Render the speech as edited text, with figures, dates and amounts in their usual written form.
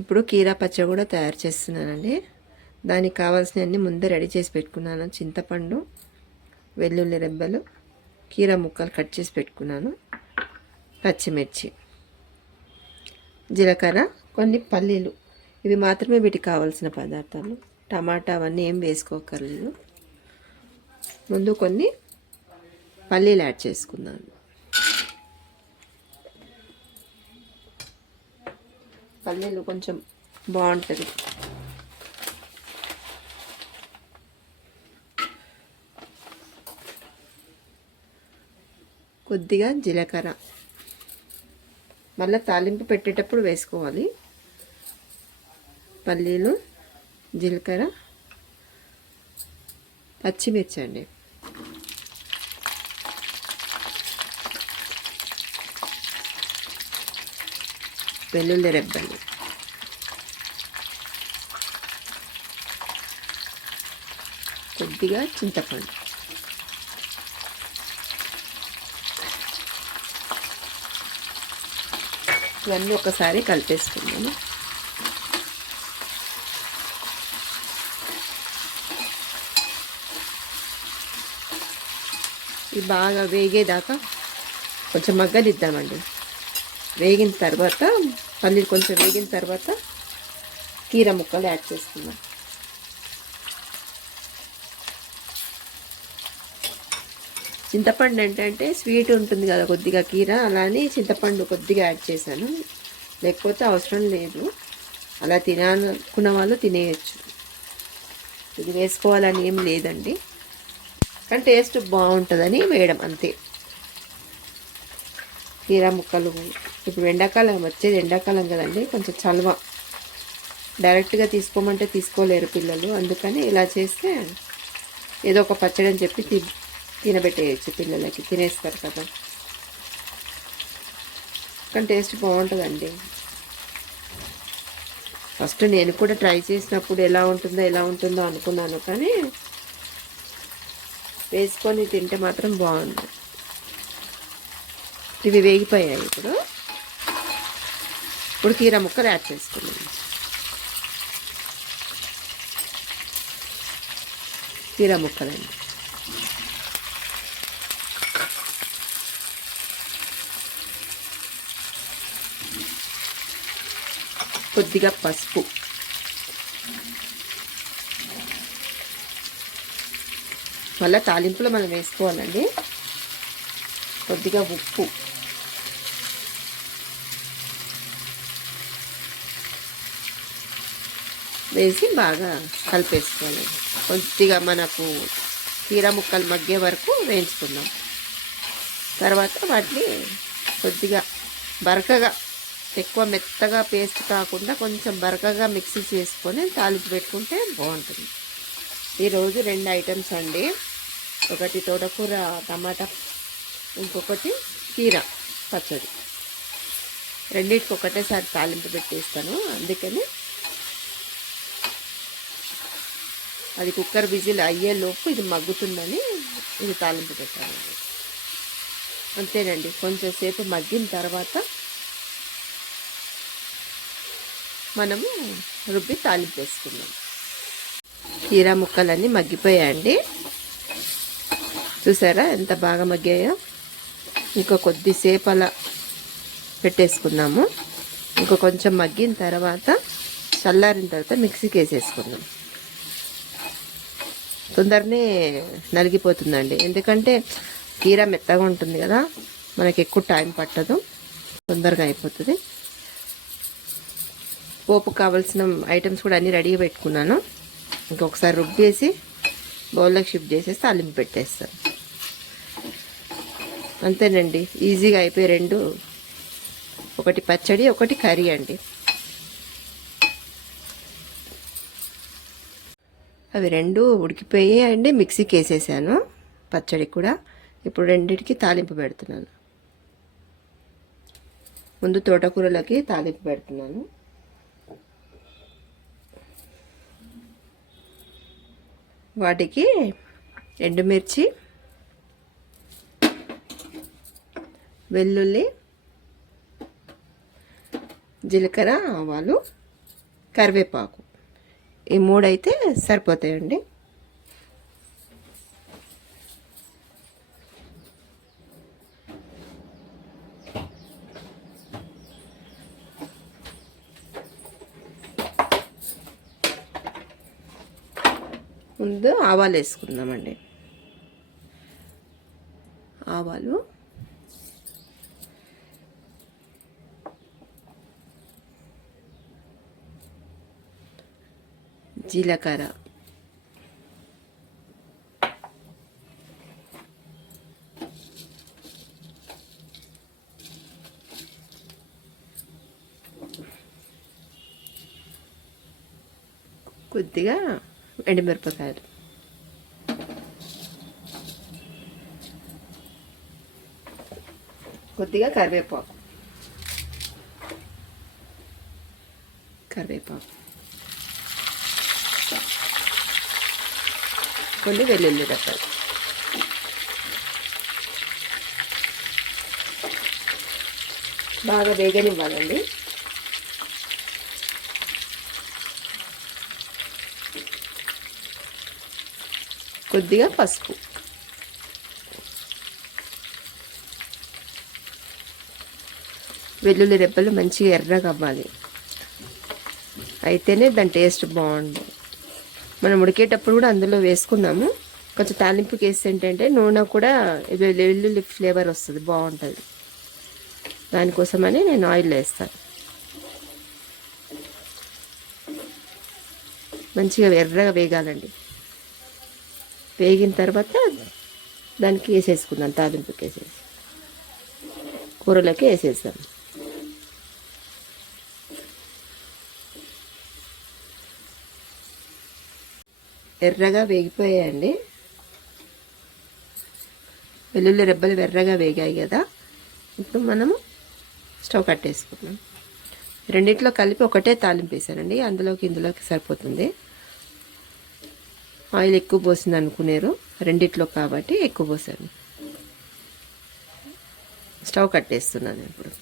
ఇప్పుడు కీరా పచ్చడి కూడా తయారు చేస్తున్నానండి. దానికి కావాల్సినవన్నీ ముందే రెడీ చేసి పెట్టుకున్నాను. చింతపండు, వెల్లుల్లి రెబ్బలు, కీరా ముక్కలు కట్ చేసి పెట్టుకున్నాను, పచ్చిమిర్చి, జీలకర్ర, కొన్ని పల్లీలు. ఇవి మాత్రమే వీటికి కావాల్సిన పదార్థాలు. టమాటా అవన్నీ ఏం వేసుకోకర్లేదు. ముందు కొన్ని పల్లీలు యాడ్ చేసుకున్నాను. పల్లీలు కొంచెం బాగుంటుంది. కొద్దిగా జీలకర్ర, మళ్ళీ తాలింపు పెట్టేటప్పుడు వేసుకోవాలి. పల్లీలు, జీలకర్ర, పచ్చిమిర్చి అండి. వెల్లుల్లి రెబ్బలు, కొద్దిగా చింతపండు, ఇవన్నీ ఒకసారి కలిపేసుకున్నాను. ఇది బాగా వేగేదాకా కొంచెం మగ్గనిద్దామండి. వేగిన తర్వాత పల్లీలు కొంచెం వేగిన తర్వాత కీర ముక్కలు యాడ్ చేసుకుందాం. చింతపండు ఏంటంటే స్వీట్ ఉంటుంది కదా కొద్దిగా కీర, అలానే చింతపండు కొద్దిగా యాడ్ చేశాను. లేకపోతే అవసరం లేదు, అలా తినాలనుకున్న వాళ్ళు తినేయచ్చు. ఇది వేసుకోవాలని ఏం లేదండి, కానీ టేస్ట్ బాగుంటుందని వేయడం అంతే. కీరా ముక్కలు ఇప్పుడు ఎండాకాలం, వచ్చేది ఎండాకాలం కదండి, కొంచెం చలవ. డైరెక్ట్గా తీసుకోమంటే తీసుకోలేరు పిల్లలు, అందుకని ఇలా చేస్తే ఏదో ఒక పచ్చడి అని చెప్పి తినబెట్టేయచ్చు. పిల్లలకి తినేస్తారు కదా, కానీ టేస్ట్ బాగుంటుందండి. ఫస్ట్ నేను కూడా ట్రై చేసినప్పుడు ఎలా ఉంటుందో అనుకున్నాను, కానీ వేసుకొని తింటే మాత్రం బాగుంది. ఇవి వేగిపోయాయి. ఇప్పుడు కీరా ముక్కలు యాడ్ చేసుకున్నాం. కీరా ముక్కలండి, కొద్దిగా పసుపు, మళ్ళీ తాలింపులో మనం వేసుకోవాలండి. కొద్దిగా ఉప్పు, వేసి బాగా కలిపేసుకోవాలి. కొద్దిగా మనకు కీరా ముక్కలు మగ్గే వరకు వేయించుకుందాం. తర్వాత వాటిని కొద్దిగా బరకగా, ఎక్కువ మెత్తగా పేస్ట్ కాకుండా కొంచెం బరకగా మిక్సీ చేసుకొని తాలింపు పెట్టుకుంటే బాగుంటుంది. ఈరోజు 2 ఐటమ్స్ అండి, ఒకటి తోటకూర టమాటా, ఇంకొకటి కీరా పచ్చడి. రెండింటికి ఒకటేసారి తాలింపు పెట్టేస్తాను, అందుకని అది కుక్కర్ విజిల్ అయ్యేలోపు ఇది మగ్గుతుందని ఇది తాలింపు పెట్టాలండి. అంతేనండి, కొంచెం సేపు మగ్గిన తర్వాత మనము రుబ్బి తాలింపు వేసుకుందాం. కీరా ముక్కలన్నీ మగ్గిపోయాయండి, చూసారా ఎంత బాగా మగ్గాయో. ఇంకా కొద్దిసేపు అలా పెట్టేసుకున్నాము. ఇంకా కొంచెం మగ్గిన తర్వాత చల్లారిన తర్వాత మిక్సీకి వేసేసుకుందాం. తొందరనే నలిగిపోతుందండి, ఎందుకంటే కీరా మెత్తగా ఉంటుంది కదా, మనకి ఎక్కువ టైం పట్టదు, తొందరగా అయిపోతుంది. పోపు కావాల్సిన ఐటమ్స్ కూడా అన్నీ రెడీగా పెట్టుకున్నాను. ఇంకొకసారి రుబ్బేసి బౌల్లోకి షిఫ్ట్ చేసేసి తాలింపు పెట్టేస్తాను. అంతేనండి, ఈజీగా అయిపోయి 2, ఒకటి పచ్చడి ఒకటి కర్రీ అండి. అవి 2 ఉడికిపోయాయండి, మిక్సీకి వేసేసాను. పచ్చడి కూడా ఇప్పుడు రెండింటికి తాలింపు పెడుతున్నాను. ముందు తోటకూరలకి తాలింపు పెడుతున్నాను. వాటికి ఎండుమిర్చి, వెల్లుల్లి, జీలకర్ర, ఆవాలు, కరివేపాకు, ఈ 3 అయితే సరిపోతాయండి. ముందు ఆవాలు వేసుకుందామండి. ఆవాలు, జీలకర్ర, కొద్దిగా ఎండుమిరపకాయలు, కొద్దిగా కరివేపాకు, కొన్ని వెల్లుల్లి రెబ్బలు, బాగా వేగనివ్వాలండి. కొద్దిగా పసుపు, వెల్లుల్లి రెబ్బలు మంచిగా ఎర్రగా అవ్వాలి, అయితేనే దాని టేస్ట్ బాగుంటుంది. మనం ఉడికేటప్పుడు కూడా అందులో వేసుకుందాము. కొంచెం తాలింపుకి వేస్తే ఏంటంటే నూనె కూడా వెల్లుల్లి ఫ్లేవర్ వస్తుంది, బాగుంటుంది. దానికోసమని నేను ఆయిల్ వేస్తాను. మంచిగా ఎర్రగా వేగాలండి. వేగిన తర్వాత దానికి వేసేసుకుందాం, తాలింపుకి వేసేసి కూరలోకి వేసేస్తాం. ఎర్రగా వేగిపోయాయండి. వెల్లుల్లి రెబ్బలు ఎర్రగా వేగాయి కదా. ఇప్పుడు మనము స్టవ్ కట్టేసుకుందాం. రెండిట్లో కలిపి ఒకటే తాలింపు వేసానండి. అందులోకి ఇందులోకి సరిపోతుంది. ఆయిల్ ఎక్కువ పోసింది అనుకునేరు, రెండిట్లో కాబట్టి ఎక్కువ పోసాను. స్టవ్ కట్టేస్తున్నాను ఇప్పుడు.